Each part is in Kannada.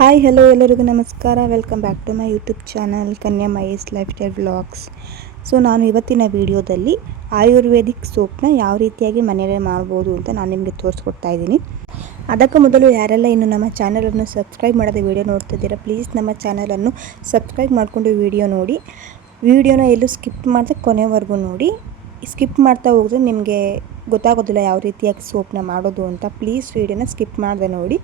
ಹಾಯ್ ಹಲೋ ಎಲ್ಲರಿಗೂ ನಮಸ್ಕಾರ. Welcome back to my YouTube channel Kanya ಮೈಸ್ ಲೈಫ್ ಸ್ಟೈಲ್ ವ್ಲಾಗ್ಸ್. ಸೊ ನಾನು ಇವತ್ತಿನ ವಿಡಿಯೋದಲ್ಲಿ ಆಯುರ್ವೇದಿಕ್ ಸೋಪ್ನ ಯಾವ ರೀತಿಯಾಗಿ ಮನೆಯಲ್ಲೇ ಮಾಡ್ಬೋದು ಅಂತ ನಾನು ನಿಮಗೆ ತೋರಿಸ್ಕೊಡ್ತಾ ಇದ್ದೀನಿ. ಅದಕ್ಕೂ ಮೊದಲು ಯಾರೆಲ್ಲ ಇನ್ನು ನಮ್ಮ ಚಾನಲನ್ನು ಸಬ್ಸ್ಕ್ರೈಬ್ ಮಾಡದೆ ವಿಡಿಯೋ ನೋಡ್ತಿದ್ದೀರಾ, ಪ್ಲೀಸ್ ನಮ್ಮ ಚಾನಲನ್ನು ಸಬ್ಸ್ಕ್ರೈಬ್ ಮಾಡಿಕೊಂಡು ವಿಡಿಯೋ ನೋಡಿ. ವಿಡಿಯೋನ ಎಲ್ಲೂ ಸ್ಕಿಪ್ ಮಾಡದೆ ಕೊನೆವರೆಗೂ ನೋಡಿ. ಸ್ಕಿಪ್ ಮಾಡ್ತಾ ಹೋದರೆ ನಿಮಗೆ ಗೊತ್ತಾಗೋದಿಲ್ಲ ಯಾವ ರೀತಿಯಾಗಿ ಸೋಪ್ನ ಮಾಡೋದು ಅಂತ. ಪ್ಲೀಸ್ ವಿಡಿಯೋನ ಸ್ಕಿಪ್ ಮಾಡದೆ ನೋಡಿ.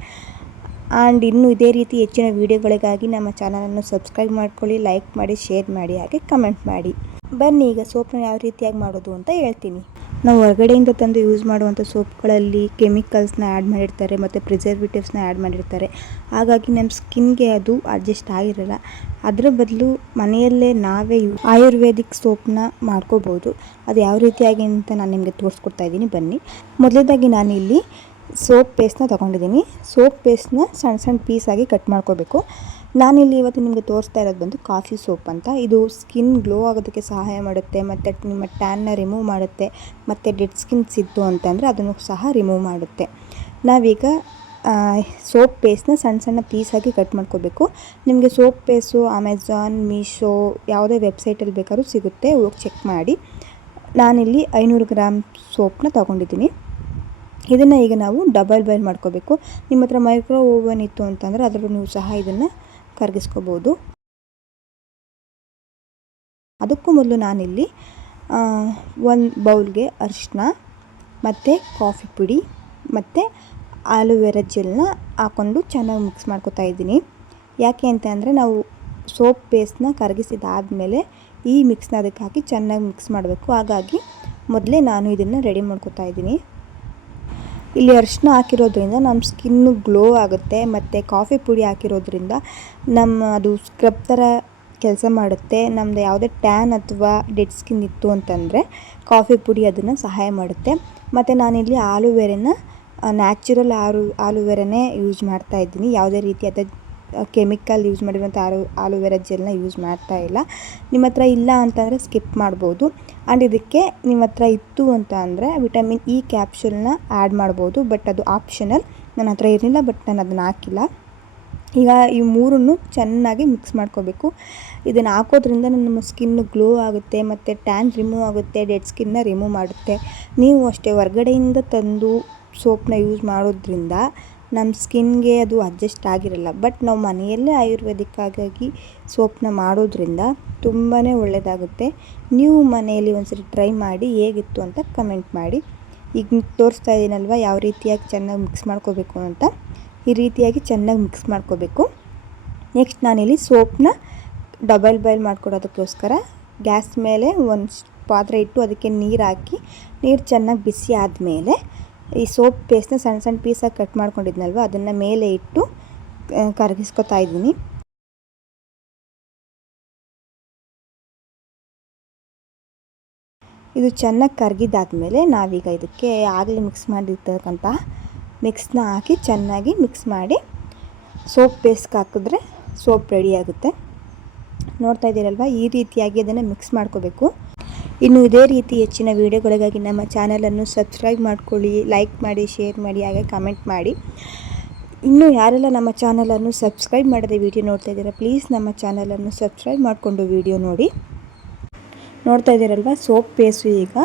ಆ್ಯಂಡ್ ಇನ್ನೂ ಇದೇ ರೀತಿ ಹೆಚ್ಚಿನ ವೀಡಿಯೋಗಳಿಗಾಗಿ ನಮ್ಮ ಚಾನಲನ್ನು ಸಬ್ಸ್ಕ್ರೈಬ್ ಮಾಡ್ಕೊಳ್ಳಿ, ಲೈಕ್ ಮಾಡಿ, ಶೇರ್ ಮಾಡಿ, ಹಾಗೆ ಕಮೆಂಟ್ ಮಾಡಿ. ಬನ್ನಿ ಈಗ ಸೋಪ್ನ ಯಾವ ರೀತಿಯಾಗಿ ಮಾಡೋದು ಅಂತ ಹೇಳ್ತೀನಿ. ನಾವು ಹೊರಗಡೆಯಿಂದ ತಂದು ಯೂಸ್ ಮಾಡುವಂಥ ಸೋಪ್ಗಳಲ್ಲಿ ಕೆಮಿಕಲ್ಸ್ನ ಆ್ಯಡ್ ಮಾಡಿರ್ತಾರೆ ಮತ್ತು ಪ್ರಿಸರ್ವೇಟಿವ್ಸ್ನ ಆ್ಯಡ್ ಮಾಡಿರ್ತಾರೆ. ಹಾಗಾಗಿ ನಮ್ಮ ಸ್ಕಿನ್ಗೆ ಅದು ಅಡ್ಜಸ್ಟ್ ಆಗಿರಲ್ಲ. ಅದರ ಬದಲು ಮನೆಯಲ್ಲೇ ನಾವೇ ಆಯುರ್ವೇದಿಕ್ ಸೋಪ್ನ ಮಾಡ್ಕೋಬೋದು. ಅದು ಯಾವ ರೀತಿಯಾಗಿ ಅಂತ ನಾನು ನಿಮಗೆ ತೋರಿಸ್ಕೊಡ್ತಾ ಇದ್ದೀನಿ. ಬನ್ನಿ. ಮೊದಲನೇದಾಗಿ ನಾನಿಲ್ಲಿ ಸೋಪ್ ಪೇಸ್ಟ್ನ ತೊಗೊಂಡಿದ್ದೀನಿ. ಸೋಪ್ ಪೇಸ್ಟ್ನ ಸಣ್ಣ ಸಣ್ಣ ಪೀಸಾಗಿ ಕಟ್ ಮಾಡ್ಕೋಬೇಕು. ನಾನಿಲ್ಲಿ ಇವತ್ತು ನಿಮಗೆ ತೋರಿಸ್ತಾ ಇರೋದು ಬಂದು ಕಾಫಿ ಸೋಪ್ ಅಂತ. ಇದು ಸ್ಕಿನ್ ಗ್ಲೋ ಆಗೋದಕ್ಕೆ ಸಹಾಯ ಮಾಡುತ್ತೆ ಮತ್ತು ನಿಮ್ಮ ಟ್ಯಾನ್ನ ರಿಮೂವ್ ಮಾಡುತ್ತೆ. ಮತ್ತು ಡೆಡ್ ಸ್ಕಿನ್ಸ್ ಇತ್ತು ಅಂತಂದರೆ ಅದನ್ನು ಸಹ ರಿಮೂವ್ ಮಾಡುತ್ತೆ. ನಾವೀಗ ಸೋಪ್ ಪೇಸ್ಟ್ನ ಸಣ್ಣ ಸಣ್ಣ ಪೀಸಾಗಿ ಕಟ್ ಮಾಡ್ಕೋಬೇಕು. ನಿಮಗೆ ಸೋಪ್ ಪೇಸ್ಟು ಅಮೆಝಾನ್, ಮೀಶೋ ಯಾವುದೇ ವೆಬ್ಸೈಟಲ್ಲಿ ಬೇಕಾದ್ರೂ ಸಿಗುತ್ತೆ, ಹೋಗಿ ಚೆಕ್ ಮಾಡಿ. ನಾನಿಲ್ಲಿ 500 ಗ್ರಾಮ್ ಸೋಪ್ನ ತೊಗೊಂಡಿದ್ದೀನಿ. ಇದನ್ನು ಈಗ ನಾವು ಡಬಲ್ ಬಾಯ್ಲ್ ಮಾಡ್ಕೋಬೇಕು. ನಿಮ್ಮ ಹತ್ರ ಮೈಕ್ರೋ ಓವನ್ ಇತ್ತು ಅಂತಂದರೆ ಅದರಲ್ಲೂ ನೀವು ಸಹ ಇದನ್ನು ಕರಗಿಸ್ಕೋಬೋದು. ಅದಕ್ಕೂ ಮೊದಲು ನಾನಿಲ್ಲಿ ಒಂದು ಬೌಲ್ಗೆ ಅರಿಶಿನ ಮತ್ತು ಕಾಫಿ ಪುಡಿ ಮತ್ತು ಆಲೋವೆರಾ ಜೆಲ್ನ ಹಾಕ್ಕೊಂಡು ಚೆನ್ನಾಗಿ ಮಿಕ್ಸ್ ಮಾಡ್ಕೊತಾ ಇದ್ದೀನಿ. ಯಾಕೆ ಅಂತ ಅಂದರೆ ನಾವು ಸೋಪ್ ಪೇಸ್ಟ್ನ ಕರಗಿಸಿದಾದಮೇಲೆ ಈ ಮಿಕ್ಸ್ನ ಅದಕ್ಕೆ ಹಾಕಿ ಚೆನ್ನಾಗಿ ಮಿಕ್ಸ್ ಮಾಡಬೇಕು. ಹಾಗಾಗಿ ಮೊದಲೇ ನಾನು ಇದನ್ನು ರೆಡಿ ಮಾಡ್ಕೊತಾ ಇದ್ದೀನಿ. ಇಲ್ಲಿ ಅರಿಶಿನ ಹಾಕಿರೋದ್ರಿಂದ ನಮ್ಮ ಸ್ಕಿನ್ನು ಗ್ಲೋ ಆಗುತ್ತೆ ಮತ್ತು ಕಾಫಿ ಪುಡಿ ಹಾಕಿರೋದ್ರಿಂದ ಅದು ಸ್ಕ್ರಬ್ ಥರ ಕೆಲಸ ಮಾಡುತ್ತೆ. ನಮ್ಮದು ಯಾವುದೇ ಟ್ಯಾನ್ ಅಥವಾ ಡೆಡ್ ಸ್ಕಿನ್ ಇತ್ತು ಅಂತಂದರೆ ಕಾಫಿ ಪುಡಿ ಅದನ್ನು ಸಹಾಯ ಮಾಡುತ್ತೆ. ಮತ್ತು ನಾನಿಲ್ಲಿ ಆಲೋವೆರಾನ ನ್ಯಾಚುರಲ್ ಆಲೋವೆರಾನೇ ಯೂಸ್ ಮಾಡ್ತಾ ಇದ್ದೀನಿ. ಯಾವುದೇ ರೀತಿಯಾದ ಕೆಮಿಕಲ್ ಯೂಸ್ ಮಾಡಿರುವಂಥ ಆಲೋವೆರಾ ಜೆಲ್ನ ಯೂಸ್ ಮಾಡ್ತಾ ಇಲ್ಲ. ನಿಮ್ಮ ಹತ್ರ ಇಲ್ಲ ಅಂತಂದರೆ ಸ್ಕಿಪ್ ಮಾಡ್ಬೋದು. ಆ್ಯಂಡ್ ಇದಕ್ಕೆ ನಿಮ್ಮ ಹತ್ರ ಇತ್ತು ಅಂತ ಅಂದರೆ ವಿಟಮಿನ್ ಇ ಕ್ಯಾಪ್ಸೂಲ್ನ ಆ್ಯಡ್ ಮಾಡ್ಬೋದು. ಬಟ್ ಅದು ಆಪ್ಷನಲ್. ನನ್ನ ಹತ್ರ ಇರಲಿಲ್ಲ, ಬಟ್ ನಾನು ಅದನ್ನು ಹಾಕಿಲ್ಲ. ಈಗ ಈ ಮೂರನ್ನು ಚೆನ್ನಾಗಿ ಮಿಕ್ಸ್ ಮಾಡ್ಕೋಬೇಕು. ಇದನ್ನು ಹಾಕೋದ್ರಿಂದ ನಮ್ಮ ಸ್ಕಿನ್ನು ಗ್ಲೋ ಆಗುತ್ತೆ ಮತ್ತು ಟ್ಯಾನ್ ರಿಮೂವ್ ಆಗುತ್ತೆ, ಡೆಡ್ ಸ್ಕಿನ್ನ ರಿಮೂವ್ ಮಾಡುತ್ತೆ. ನೀವು ಅಷ್ಟೇ ಹೊರ್ಗಡೆಯಿಂದ ತಂದು ಸೋಪ್ನ ಯೂಸ್ ಮಾಡೋದ್ರಿಂದ ನಮ್ಮ ಸ್ಕಿನ್ಗೆ ಅದು ಅಡ್ಜಸ್ಟ್ ಆಗಿರಲ್ಲ. ಬಟ್ ನಾವು ಮನೆಯಲ್ಲೇ ಆಯುರ್ವೇದಿಕ್ ಆಗಿ ಸೋಪ್ನ ಮಾಡೋದ್ರಿಂದ ತುಂಬಾ ಒಳ್ಳೆಯದಾಗುತ್ತೆ. ನೀವು ಮನೆಯಲ್ಲಿ ಒಂದ್ಸರಿ ಟ್ರೈ ಮಾಡಿ ಹೇಗಿತ್ತು ಅಂತ ಕಮೆಂಟ್ ಮಾಡಿ. ಈಗ ತೋರಿಸ್ತಾ ಇದ್ದೀನಲ್ವ ಯಾವ ರೀತಿಯಾಗಿ ಚೆನ್ನಾಗಿ ಮಿಕ್ಸ್ ಮಾಡ್ಕೋಬೇಕು ಅಂತ. ಈ ರೀತಿಯಾಗಿ ಚೆನ್ನಾಗಿ ಮಿಕ್ಸ್ ಮಾಡ್ಕೋಬೇಕು. ನೆಕ್ಸ್ಟ್ ನಾನಿಲ್ಲಿ ಸೋಪ್ನ ಡಬಲ್ ಬಾಯ್ಲ್ ಮಾಡ್ಕೊಡೋದಕ್ಕೋಸ್ಕರ ಗ್ಯಾಸ್ ಮೇಲೆ ಒಂದು ಪಾತ್ರೆ ಇಟ್ಟು ಅದಕ್ಕೆ ನೀರು ಹಾಕಿ, ನೀರು ಚೆನ್ನಾಗಿ ಬಿಸಿ ಆದಮೇಲೆ ಈ ಸೋಪ್ ಪೇಸ್ಟ್ನ ಸಣ್ಣ ಸಣ್ಣ ಪೀಸಾಗಿ ಕಟ್ ಮಾಡ್ಕೊಂಡಿದ್ನಲ್ವ ಅದನ್ನು ಮೇಲೆ ಇಟ್ಟು ಕರಗಿಸ್ಕೊತಾ ಇದ್ದೀನಿ. ಇದು ಚೆನ್ನಾಗಿ ಕರಗಿದಾದ್ಮೇಲೆ ನಾವೀಗ ಇದಕ್ಕೆ ಆಗಲೇ ಮಿಕ್ಸ್ ಮಾಡಿರ್ತಕ್ಕಂಥ ಮಿಕ್ಸ್ನ ಹಾಕಿ ಚೆನ್ನಾಗಿ ಮಿಕ್ಸ್ ಮಾಡಿ ಸೋಪ್ ಪೇಸ್ಟ್ಗೆ ಹಾಕಿದ್ರೆ ಸೋಪ್ ರೆಡಿ ಆಗುತ್ತೆ. ನೋಡ್ತಾ ಇದ್ದೀರಲ್ವ, ಈ ರೀತಿಯಾಗಿ ಅದನ್ನು ಮಿಕ್ಸ್ ಮಾಡ್ಕೋಬೇಕು. ಇನ್ನು ಇದೇ ರೀತಿ ಹೆಚ್ಚಿನ ವೀಡಿಯೋಗಳಿಗಾಗಿ ನಮ್ಮ ಚಾನಲನ್ನು ಸಬ್ಸ್ಕ್ರೈಬ್ ಮಾಡ್ಕೊಳ್ಳಿ, ಲೈಕ್ ಮಾಡಿ, ಶೇರ್ ಮಾಡಿ, ಹಾಗೆ ಕಮೆಂಟ್ ಮಾಡಿ. ಇನ್ನೂ ಯಾರೆಲ್ಲ ನಮ್ಮ ಚಾನಲನ್ನು ಸಬ್ಸ್ಕ್ರೈಬ್ ಮಾಡದೆ ವಿಡಿಯೋ ನೋಡ್ತಾ ಇದ್ದೀರಾ, ಪ್ಲೀಸ್ ನಮ್ಮ ಚಾನಲನ್ನು ಸಬ್ಸ್ಕ್ರೈಬ್ ಮಾಡಿಕೊಂಡು ವಿಡಿಯೋ ನೋಡಿ. ನೋಡ್ತಾ ಇದ್ದೀರಲ್ವ, ಸೋಪ್ ಪೇಸ್ಟು ಈಗ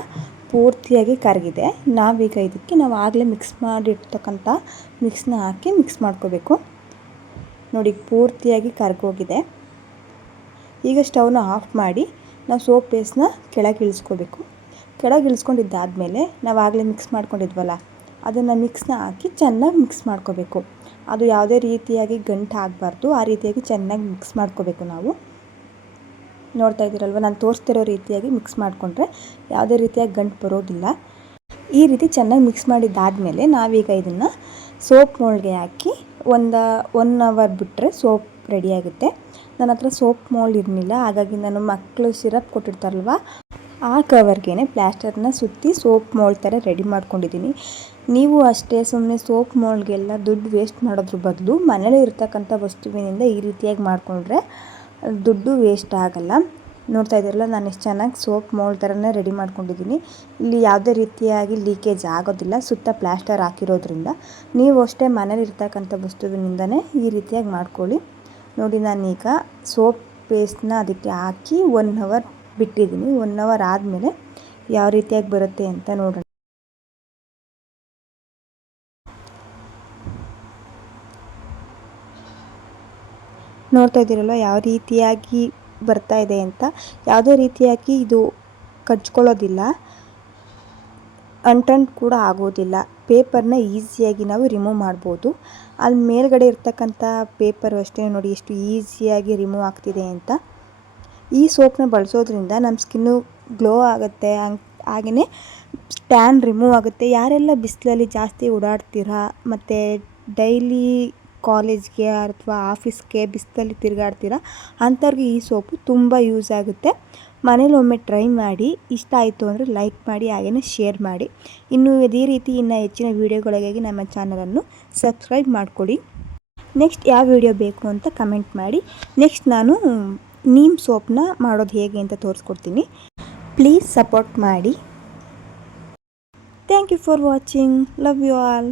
ಪೂರ್ತಿಯಾಗಿ ಕರಗಿದೆ. ನಾವೀಗ ಇದಕ್ಕೆ ನಾವು ಆಗಲೇ ಮಿಕ್ಸ್ ಮಾಡಿರ್ತಕ್ಕಂಥ ಮಿಕ್ಸ್ನ ಹಾಕಿ ಮಿಕ್ಸ್ ಮಾಡ್ಕೋಬೇಕು. ನೋಡಿ, ಪೂರ್ತಿಯಾಗಿ ಕರಗೋಗಿದೆ. ಈಗ ಸ್ಟವ್ನ ಆಫ್ ಮಾಡಿ ನಾವು ಸೋಪ್ ಪೇಸ್ಟ್ನ ಕೆಳಗೆ ಇಳಿಸ್ಕೋಬೇಕು. ಕೆಳಗೆ ಇಳಿಸ್ಕೊಂಡಿದ್ದಾದಮೇಲೆ ನಾವು ಆಗಲೇ ಮಿಕ್ಸ್ ಮಾಡ್ಕೊಂಡಿದ್ವಲ್ಲ ಅದನ್ನು ಮಿಕ್ಸ್ನ ಹಾಕಿ ಚೆನ್ನಾಗಿ ಮಿಕ್ಸ್ ಮಾಡ್ಕೋಬೇಕು. ಅದು ಯಾವುದೇ ರೀತಿಯಾಗಿ ಗಂಟು ಆಗಬಾರ್ದು. ಆ ರೀತಿಯಾಗಿ ಚೆನ್ನಾಗಿ ಮಿಕ್ಸ್ ಮಾಡ್ಕೋಬೇಕು ನಾವು. ನೋಡ್ತಾ ಇದ್ದೀರಲ್ವ, ನಾನು ತೋರಿಸ್ತಿರೋ ರೀತಿಯಾಗಿ ಮಿಕ್ಸ್ ಮಾಡಿಕೊಂಡ್ರೆ ಯಾವುದೇ ರೀತಿಯಾಗಿ ಗಂಟು ಬರೋದಿಲ್ಲ. ಈ ರೀತಿ ಚೆನ್ನಾಗಿ ಮಿಕ್ಸ್ ಮಾಡಿದ್ದಾದಮೇಲೆ ನಾವೀಗ ಇದನ್ನು ಸೋಪ್ ಮೋಲ್ಡ್ಗೆ ಹಾಕಿ 1 ಅವರ್ ಬಿಟ್ಟರೆ ಸೋಪ್ ರೆಡಿಯಾಗುತ್ತೆ. ನನ್ನ ಹತ್ರ ಸೋಪ್ ಮೋಲ್ಡ್ ಇರಲಿಲ್ಲ, ಹಾಗಾಗಿ ನಾನು ಮಕ್ಕಳು ಸಿರಪ್ ಕೊಟ್ಟಿರ್ತಾರಲ್ವ ಆ ಕವರ್ಗೆ ಪ್ಲಾಸ್ಟರ್ನ ಸುತ್ತಿ ಸೋಪ್ ಮೋಲ್ಡ್ ಥರ ರೆಡಿ ಮಾಡ್ಕೊಂಡಿದ್ದೀನಿ. ನೀವು ಅಷ್ಟೇ ಸುಮ್ಮನೆ ಸೋಪ್ ಮೋಲ್ಡ್ಗೆಲ್ಲ ದುಡ್ಡು ವೇಸ್ಟ್ ಮಾಡೋದ್ರ ಬದಲು ಮನೇಲಿ ಇರ್ತಕ್ಕಂಥ ವಸ್ತುವಿನಿಂದ ಈ ರೀತಿಯಾಗಿ ಮಾಡಿಕೊಂಡ್ರೆ ದುಡ್ಡು ವೇಸ್ಟ್ ಆಗಲ್ಲ. ನೋಡ್ತಾ ಇದ್ದೀರಲ್ಲ, ನಾನು ಎಷ್ಟು ಚೆನ್ನಾಗಿ ಸೋಪ್ ಮೋಲ್ಡ್ ಥರನೇ ರೆಡಿ ಮಾಡ್ಕೊಂಡಿದ್ದೀನಿ. ಇಲ್ಲಿ ಯಾವುದೇ ರೀತಿಯಾಗಿ ಲೀಕೇಜ್ ಆಗೋದಿಲ್ಲ, ಸುತ್ತ ಪ್ಲಾಸ್ಟರ್ ಹಾಕಿರೋದ್ರಿಂದ. ನೀವು ಅಷ್ಟೇ ಮನೇಲಿ ಇರ್ತಕ್ಕಂಥ ವಸ್ತುವಿನಿಂದನೇ ಈ ರೀತಿಯಾಗಿ ಮಾಡ್ಕೊಳ್ಳಿ. ನೋಡಿ, ನಾನೀಗ ಸೋಪ್ ಪೇಸ್ಟ್ನ ಅದಕ್ಕೆ ಹಾಕಿ 1 ಅವರ್ ಬಿಟ್ಟಿದ್ದೀನಿ. 1 ಅವರ್ ಆದಮೇಲೆ ಯಾವ ರೀತಿಯಾಗಿ ಬರುತ್ತೆ ಅಂತ ನೋಡೋಣ. ನೋಡ್ತಾ ಇದ್ದೀರಲ್ಲ ಯಾವ ರೀತಿಯಾಗಿ ಬರ್ತಾ ಇದೆ ಅಂತ. ಯಾವುದೇ ರೀತಿಯಾಗಿ ಇದು ಕಚ್ಕೊಳ್ಳೋದಿಲ್ಲ, ಅಂಟಂಟು ಕೂಡ ಆಗೋದಿಲ್ಲ. ಪೇಪರ್ನ ಈಸಿಯಾಗಿ ನಾವು ರಿಮೂವ್ ಮಾಡ್ಬೋದು. ಅಲ್ಲಿ ಮೇಲ್ಗಡೆ ಇರ್ತಕ್ಕಂಥ ಪೇಪರು ಅಷ್ಟೇ ನೋಡಿ ಎಷ್ಟು ಈಸಿಯಾಗಿ ರಿಮೂವ್ ಆಗ್ತಿದೆ ಅಂತ. ಈ ಸೋಪ್ನ ಬಳಸೋದ್ರಿಂದ ನಮ್ಮ ಸ್ಕಿನ್ನು ಗ್ಲೋ ಆಗುತ್ತೆ, ಹಾಗೆಯೇ ಟ್ಯಾನ್ ರಿಮೂವ್ ಆಗುತ್ತೆ. ಯಾರೆಲ್ಲ ಬಿಸಿಲಲ್ಲಿ ಜಾಸ್ತಿ ಓಡಾಡ್ತೀರಾ ಮತ್ತು ಡೈಲಿ ಕಾಲೇಜ್ಗೆ ಅಥವಾ ಆಫೀಸ್ಗೆ ಬಿಸಿಲಲ್ಲಿ ತಿರುಗಾಡ್ತೀರಾ ಅಂಥವ್ರಿಗೆ ಈ ಸೋಪು ತುಂಬ ಯೂಸ್ ಆಗುತ್ತೆ. ಮನೇಲಿ ಒಮ್ಮೆ ಟ್ರೈ ಮಾಡಿ. ಇಷ್ಟ ಆಯಿತು ಅಂದರೆ ಲೈಕ್ ಮಾಡಿ, ಹಾಗೆಯೇ ಶೇರ್ ಮಾಡಿ. ಇನ್ನು ಇದೇ ರೀತಿ ಹೆಚ್ಚಿನ ವೀಡಿಯೋಗಳಿಗಾಗಿ ನಮ್ಮ ಚಾನಲನ್ನು ಸಬ್ಸ್ಕ್ರೈಬ್ ಮಾಡಿಕೊಡಿ. ನೆಕ್ಸ್ಟ್ ಯಾವ ವಿಡಿಯೋ ಬೇಕು ಅಂತ ಕಮೆಂಟ್ ಮಾಡಿ. ನೆಕ್ಸ್ಟ್ ನಾನು ನೀಮ್ ಸೋಪ್ನ ಮಾಡೋದು ಹೇಗೆ ಅಂತ ತೋರಿಸ್ಕೊಡ್ತೀನಿ. ಪ್ಲೀಸ್ ಸಪೋರ್ಟ್ ಮಾಡಿ. Thank you for watching. Love you all.